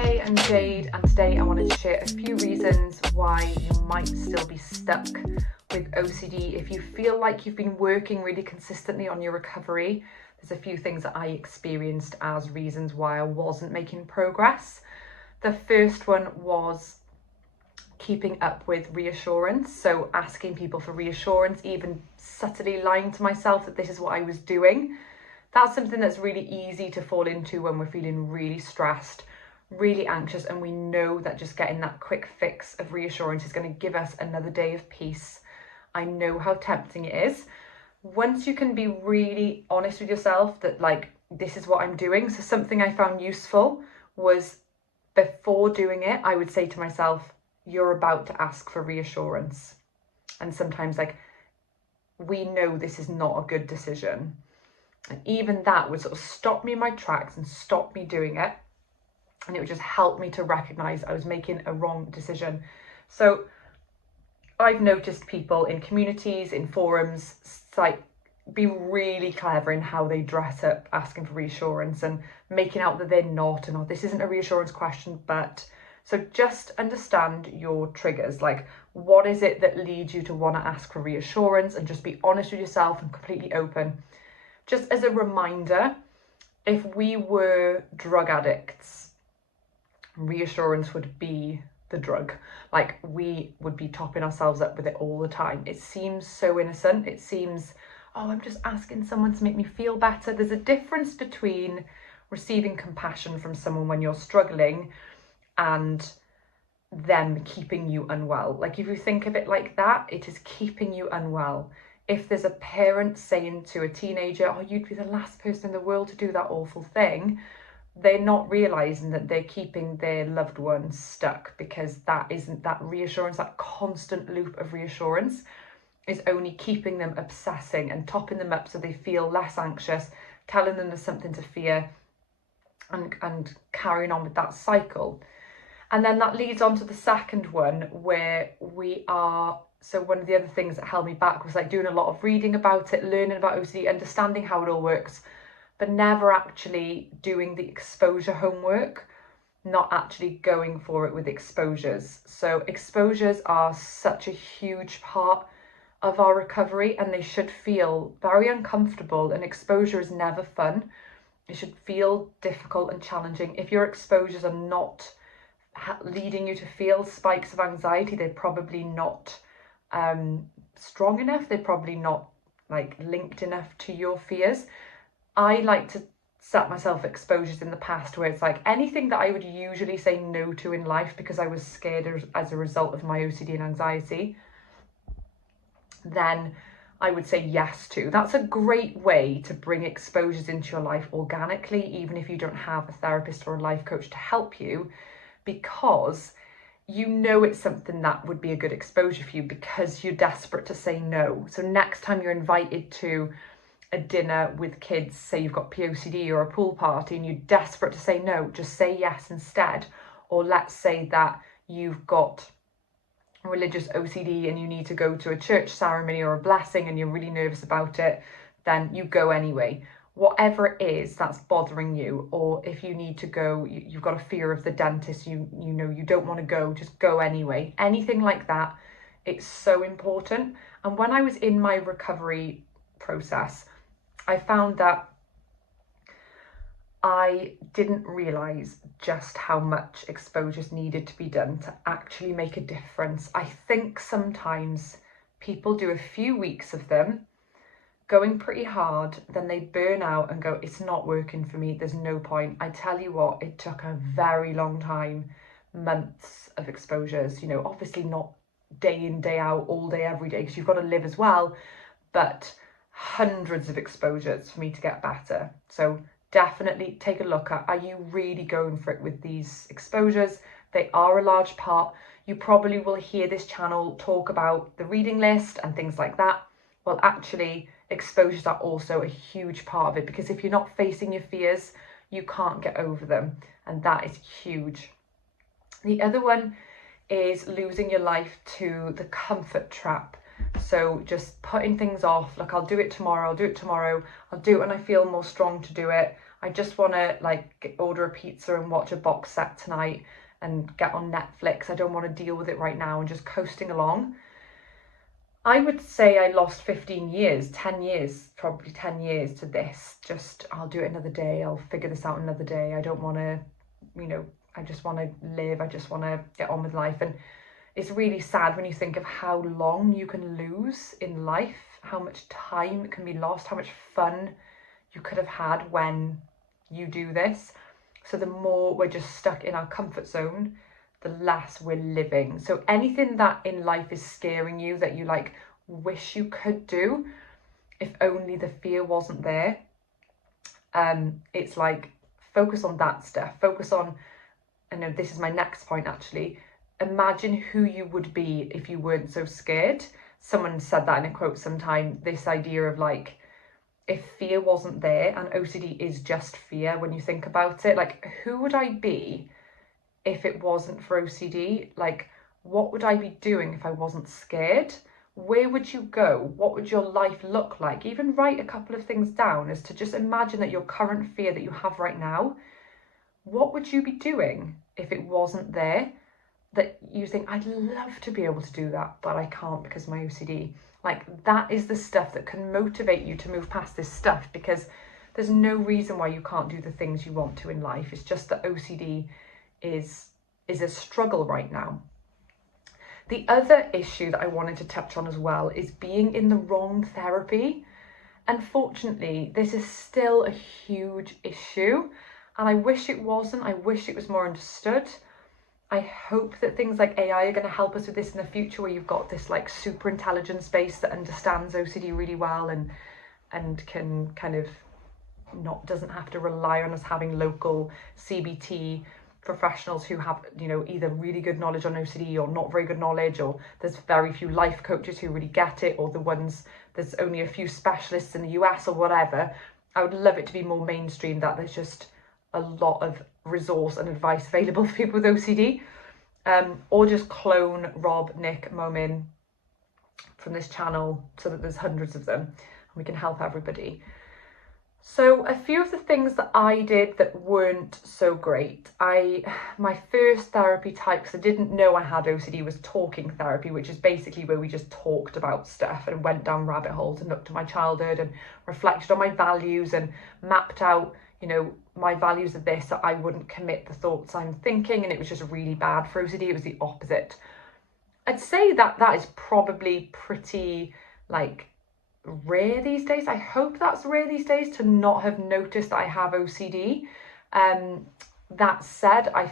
Hey, I'm Jade, and today I wanted to share a few reasons why you might still be stuck with OCD. If you feel like you've been working really consistently on your recovery, there's a few things that I experienced as reasons why I wasn't making progress. The first one was keeping up with reassurance, so asking people for reassurance, even subtly lying to myself that this is what I was doing. That's something that's really easy to fall into when we're feeling really stressed, really anxious, and we know that just getting that quick fix of reassurance is going to give us another day of peace. I know how tempting it is. Once you can be really honest with yourself that, like, this is what I'm doing. So something I found useful was, before doing it, I would say to myself, you're about to ask for reassurance. And sometimes, like, we know this is not a good decision. And even that would sort of stop me in my tracks and stop me doing it. And it would just help me to recognize I was making a wrong decision. So I've noticed people in communities, in forums, like, be really clever in how they dress up asking for reassurance and making out that they're not, and oh, this isn't a reassurance question, but. So just understand your triggers. Like, what is it that leads you to want to ask for reassurance, and just be honest with yourself and completely open. Just as a reminder, if we were drug addicts, reassurance would be the drug. Like, we would be topping ourselves up with it all the time. It seems so innocent. It seems, oh, I'm just asking someone to make me feel better. There's a difference between receiving compassion from someone when you're struggling and them keeping you unwell. Like, if you think of it like that, it is keeping you unwell. If there's a parent saying to a teenager, oh, you'd be the last person in the world to do that awful thing, they're not realizing that they're keeping their loved ones stuck, because that reassurance, that constant loop of reassurance is only keeping them obsessing and topping them up so they feel less anxious, telling them there's something to fear, and carrying on with that cycle. And then that leads on to the second one, where we are. So one of the other things that held me back was, like, doing a lot of reading about it, learning about OCD, understanding how it all works, but never actually doing the exposure homework, not actually going for it with exposures. So exposures are such a huge part of our recovery, and they should feel very uncomfortable, and exposure is never fun. It should feel difficult and challenging. If your exposures are not leading you to feel spikes of anxiety, they're probably not strong enough. They're probably not, like, linked enough to your fears. I like to set myself exposures in the past where it's like anything that I would usually say no to in life because I was scared as a result of my OCD and anxiety, then I would say yes to. That's a great way to bring exposures into your life organically, even if you don't have a therapist or a life coach to help you, because you know it's something that would be a good exposure for you because you're desperate to say no. So next time you're invited to a dinner with kids, say you've got POCD or a pool party, and you're desperate to say no, just say yes instead. Or let's say that you've got religious OCD and you need to go to a church ceremony or a blessing and you're really nervous about it, then you go anyway. Whatever it is that's bothering you, or if you need to go, you've got a fear of the dentist, you know you don't want to go, just go anyway. Anything like that, it's so important. And when I was in my recovery process, I found that I didn't realise just how much exposures needed to be done to actually make a difference. I think sometimes people do a few weeks of them, going pretty hard, then they burn out and go, it's not working for me, there's no point. I tell you what, it took a very long time, months of exposures, you know, obviously not day in, day out, all day, every day, because you've got to live as well, but hundreds of exposures for me to get better. So definitely take a look at, are you really going for it with these exposures? They are a large part. You probably will hear this channel talk about the reading list and things like that. Well, actually, exposures are also a huge part of it, because if you're not facing your fears, you can't get over them, and that is huge. The other one is losing your life to the comfort trap. So just putting things off, like I'll do it tomorrow, I'll do it when I feel more strong to do it. I just want to like order a pizza and watch a box set tonight and get on Netflix. I don't want to deal with it right now and just coasting along. I would say I lost 15 years, 10 years, probably 10 years to this. Just, I'll do it another day. I'll figure this out another day. I don't want to, I just want to live. I just want to get on with life. And it's really sad when you think of how long you can lose in life, how much time can be lost, how much fun you could have had when you do this. So the more we're just stuck in our comfort zone, the less we're living. So anything that in life is scaring you that you like wish you could do, if only the fear wasn't there, it's like focus on that stuff. Focus on, and this is my next point actually, imagine who you would be if you weren't so scared. Someone said that in a quote sometime, this idea of like, if fear wasn't there, and OCD is just fear when you think about it, like who would I be if it wasn't for OCD? Like, what would I be doing if I wasn't scared? Where would you go? What would your life look like? Even write a couple of things down as to just imagine that your current fear that you have right now, what would you be doing if it wasn't there? That you think, I'd love to be able to do that, but I can't because of my OCD. Like, that is the stuff that can motivate you to move past this stuff, because there's no reason why you can't do the things you want to in life. It's just that OCD is a struggle right now. The other issue that I wanted to touch on as well is being in the wrong therapy. Unfortunately, this is still a huge issue, and I wish it wasn't. I wish it was more understood. I hope that things like AI are going to help us with this in the future, where you've got this like super intelligent space that understands OCD really well and can kind of doesn't have to rely on us having local CBT professionals who have, either really good knowledge on OCD or not very good knowledge, or there's very few life coaches who really get it, or there's only a few specialists in the US or whatever. I would love it to be more mainstream, that there's just a lot of resource and advice available for people with OCD, or just clone Rob, Nick, Momin from this channel so that there's hundreds of them and we can help everybody. So a few of the things that I did that weren't so great. My first therapy type, because I didn't know I had OCD, was talking therapy, which is basically where we just talked about stuff and went down rabbit holes and looked at my childhood and reflected on my values and mapped out, my values are this, that I wouldn't commit the thoughts I'm thinking, and it was just really bad for OCD. It was the opposite. I'd say that is probably pretty rare these days. I hope that's rare these days to not have noticed that I have OCD. That said, I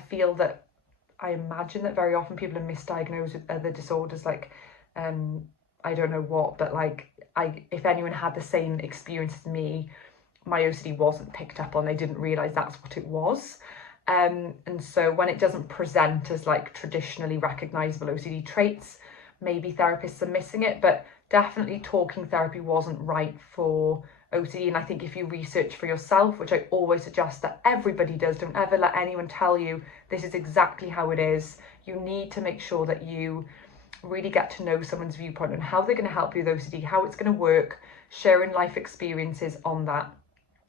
imagine that very often people are misdiagnosed with other disorders, I don't know what, but if anyone had the same experience as me, my OCD wasn't picked up on. They didn't realise that's what it was. And so when it doesn't present as traditionally recognisable OCD traits, maybe therapists are missing it, but definitely talking therapy wasn't right for OCD. And I think if you research for yourself, which I always suggest that everybody does, don't ever let anyone tell you this is exactly how it is. You need to make sure that you really get to know someone's viewpoint and how they're going to help you with OCD, how it's going to work, sharing life experiences on that,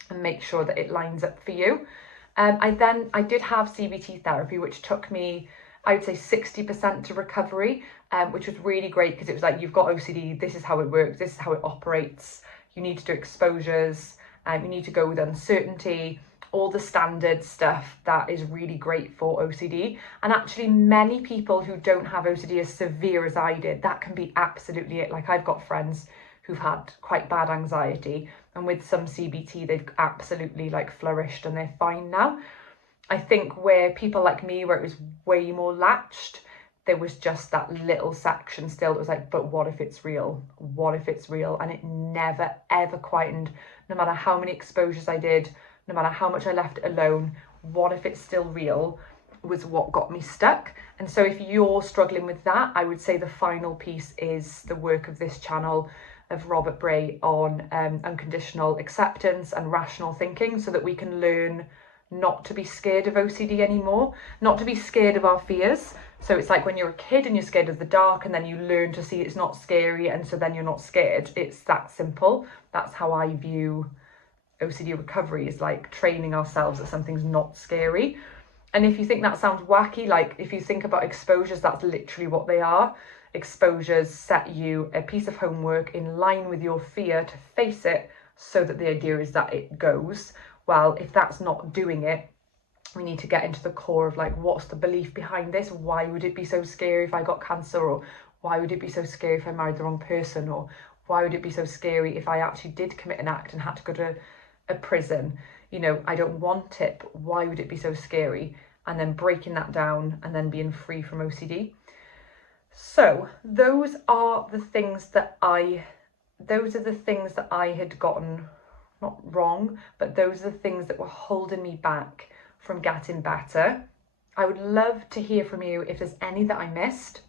and make sure that it lines up for you. I did have CBT therapy, which took me, I would say 60% to recovery, which was really great, because it was like, you've got OCD, this is how it works, this is how it operates, you need to do exposures, you need to go with uncertainty, all the standard stuff that is really great for OCD. And actually many people who don't have OCD as severe as I did, that can be absolutely it. I've got friends who've had quite bad anxiety, and with some CBT they've absolutely flourished and they're fine now. I think where people like me, where it was way more latched, there was just that little section still that was but what if it's real? What if it's real? And it never ever quietened, no matter how many exposures I did, no matter how much I left it alone. What if it's still real was what got me stuck. And so if you're struggling with that, I would say the final piece is the work of this channel of Robert Bray on unconditional acceptance and rational thinking, so that we can learn not to be scared of OCD anymore, not to be scared of our fears. So it's like when you're a kid and you're scared of the dark, and then you learn to see it's not scary, and so then you're not scared. It's that simple. That's how I view OCD recovery, is like training ourselves that something's not scary. And if you think that sounds wacky, like if you think about exposures, that's literally what they are. Exposures set you a piece of homework in line with your fear to face it, so that the idea is that it goes. Well, if that's not doing it, we need to get into the core of like, what's the belief behind this? Why would it be so scary if I got cancer? Or why would it be so scary if I married the wrong person? Or why would it be so scary if I actually did commit an act and had to go to a prison? You know, I don't want it, but why would it be so scary? And then breaking that down and then being free from OCD. So those are the things that I had gotten, not wrong, but those are the things that were holding me back from getting better. I would love to hear from you if there's any that I missed.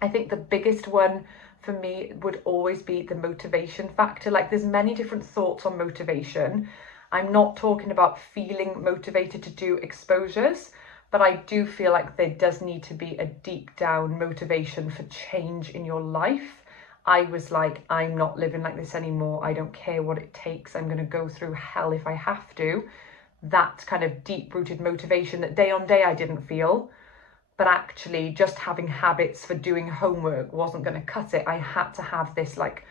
I think the biggest one for me would always be the motivation factor. Like, there's many different thoughts on motivation. I'm not talking about feeling motivated to do exposures, but I do feel like there does need to be a deep down motivation for change in your life. I was like, I'm not living like this anymore. I don't care what it takes. I'm going to go through hell if I have to. That kind of deep rooted motivation that day on day I didn't feel. But actually just having habits for doing homework wasn't going to cut it. I had to have this like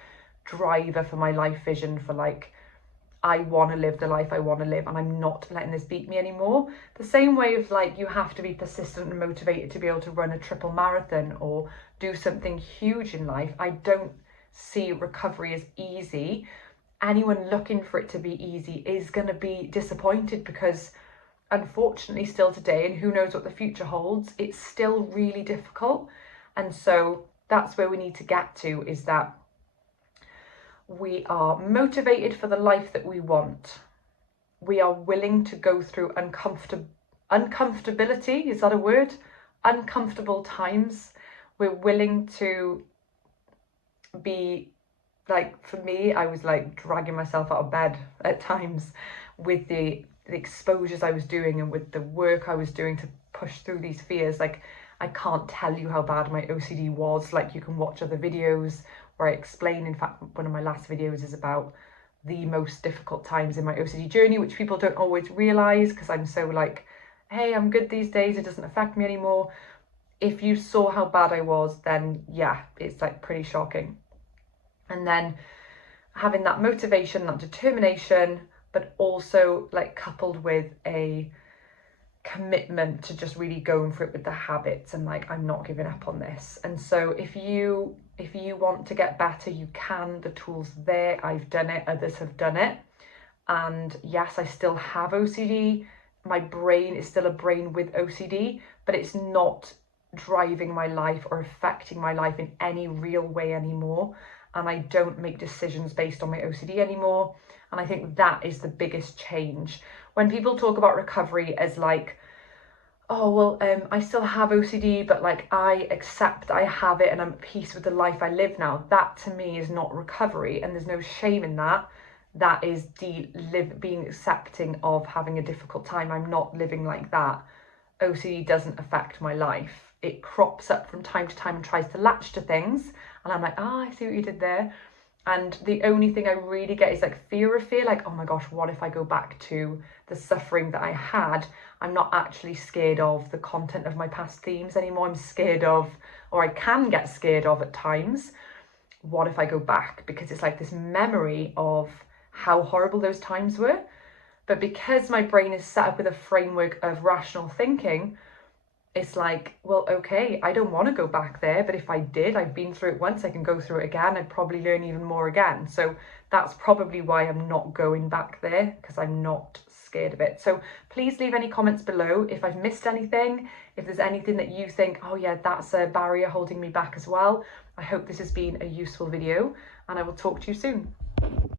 driver for my life vision, for like, I want to live the life I want to live, and I'm not letting this beat me anymore. The same way of like, you have to be persistent and motivated to be able to run a triple marathon or do something huge in life. I don't see recovery as easy. Anyone looking for it to be easy is going to be disappointed, because unfortunately still today, and who knows what the future holds, it's still really difficult. And so that's where we need to get to, is that we are motivated for the life that we want. We are willing to go through uncomfortability, is that a word? Uncomfortable times. We're willing to be like, for me, I was like dragging myself out of bed at times with the exposures I was doing and with the work I was doing to push through these fears. Like, I can't tell you how bad my OCD was. Like, you can watch other videos where I explain. In fact, one of my last videos is about the most difficult times in my OCD journey, which people don't always realize, because I'm so like, hey, I'm good these days, it doesn't affect me anymore. If you saw how bad I was, then yeah, it's like pretty shocking. And then having that motivation, that determination, but also like coupled with a commitment to just really going for it with the habits, and like, I'm not giving up on this. And so if you want to get better, you can. The tools there. I've done it, others have done it. And yes, I still have OCD. My brain is still a brain with OCD, but it's not driving my life or affecting my life in any real way anymore. And I don't make decisions based on my OCD anymore. And I think that is the biggest change. When people talk about recovery as like, oh, well, I still have OCD, but like, I accept I have it and I'm at peace with the life I live now. That to me is not recovery, and there's no shame in that. That is being accepting of having a difficult time. I'm not living like that. OCD doesn't affect my life. It crops up from time to time and tries to latch to things. And I'm like, I see what you did there. And the only thing I really get is like fear of fear, like, oh my gosh, what if I go back to the suffering that I had? I'm not actually scared of the content of my past themes anymore. I'm scared of, or I can get scared of at times, what if I go back? Because it's like this memory of how horrible those times were. But because my brain is set up with a framework of rational thinking, it's like, well, okay, I don't want to go back there, but if I did, I've been through it once, I can go through it again, I'd probably learn even more again. So that's probably why I'm not going back there, because I'm not scared of it. So please leave any comments below if I've missed anything, if there's anything that you think, oh yeah, that's a barrier holding me back as well. I hope this has been a useful video, and I will talk to you soon.